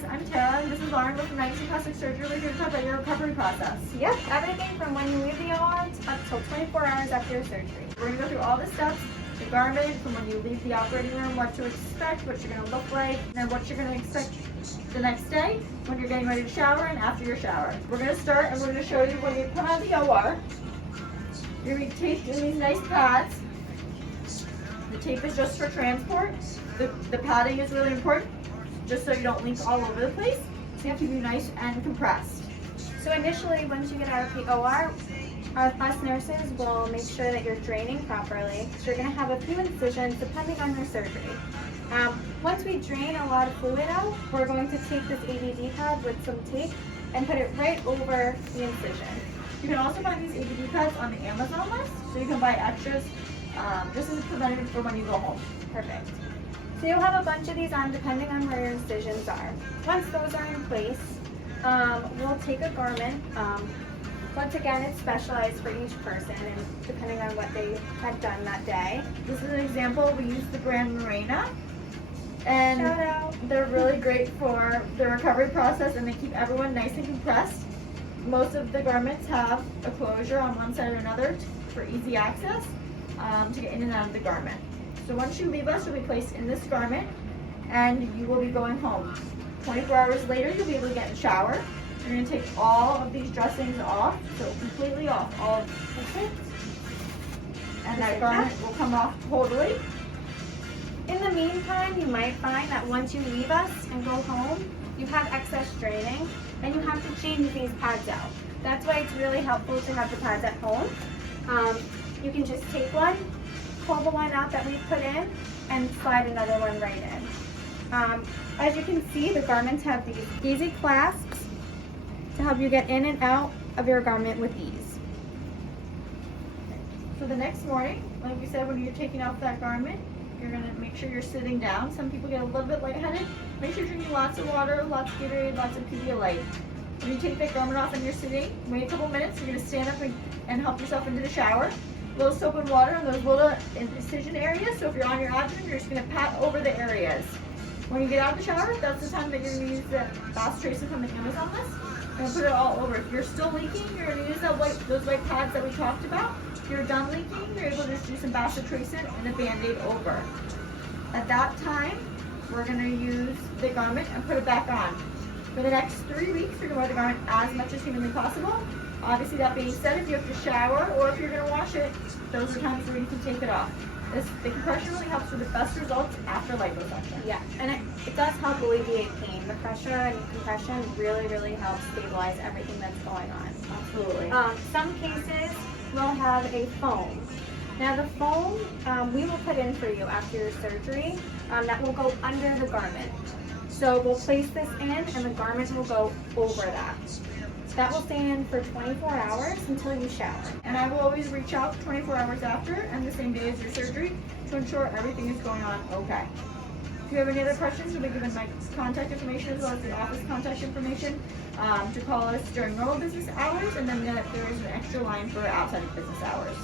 guys, I'm Tara, and this is Lauren from Neinstein Plastic Surgery. We're here to talk about your recovery process. Yep, everything from when you leave the OR up till 24 hours after your surgery. We're going to go through all the steps, the garment, from when you leave the operating room, what to expect, what you're going to look like, and what you're going to expect the next day when you're getting ready to shower and after your shower. We're going to start, and we're going to show you when you come out of the OR. You're going to be taped in these nice pads. The tape is just for transport. The padding is really important, just so you don't leak all over the place. So you have to be nice and compressed. So initially, once you get out of the OR, us nurses will make sure that you're draining properly. So you're going to have a few incisions depending on your surgery. Once we drain a lot of fluid out, we're going to take this ABD pad with some tape and put it right over the incision. You can also find these ABD pads on the Amazon list, so you can buy extras just as a preventative for when you go home. Perfect. So you'll have a bunch of these on depending on where your incisions are. Once those are in place, we'll take a garment. Once again, it's specialized for each person and depending on what they had done that day. This is an example. We use the brand Morena, and Shout out. they're really great for the recovery process, and they keep everyone nice and compressed. Most of the garments have a closure on one side or another for easy access to get in and out of the garment. So once you leave us, you'll be placed in this garment and you will be going home. 24 hours later, you'll be able to get in the shower. You're going to take all of these dressings off, so completely off, all of it. And that garment will come off totally. In the meantime, you might find that once you leave us and go home, you have excess draining and you have to change these pads out. That's why it's really helpful to have the pads at home. You can just take one, pull the one out that we put in, and slide another one right in. As you can see, the garments have these easy clasps to help you get in and out of your garment with ease. So the next morning, like we said, when you're taking off that garment, you're going to make sure you're sitting down. Some people get a little bit lightheaded. Make sure you're drinking lots of water, lots of Gatorade, lots of Pedialyte. When you take that garment off and you're sitting, wait a couple minutes, you're going to stand up and help yourself into the shower. A little soap and water in those little incision areas. So if you're on your abdomen, you're just going to pat over the areas. When you get out of the shower, that's the time that you're going to use the bath tracer from the Amazon list. You're going to put it all over. If you're still leaking, you're going to use those white pads that we talked about. If you're done leaking, you're able to just do some bath tracer and a Band-Aid over. At that time, we're going to use the garment and put it back on. For the next 3 weeks, you're going to wear the garment as much as humanly possible. Obviously, that being said, if you have to shower or if you're going to wash it, those are times where you can take it off. The compression really helps with the best results after liposuction. Yeah, and it does help alleviate pain. The pressure and compression really, really helps stabilize everything that's going on. Absolutely. Some cases will have a foam. Now the foam we will put in for you after your surgery that will go under the garment. So we'll place this in and the garment will go over that. That will stay in for 24 hours until you shower. And I will always reach out 24 hours after and the same day as your surgery to ensure everything is going on okay. If you have any other questions, you'll be given my contact information as well as the office contact information to call us during normal business hours, and then there is an extra line for outside of business hours.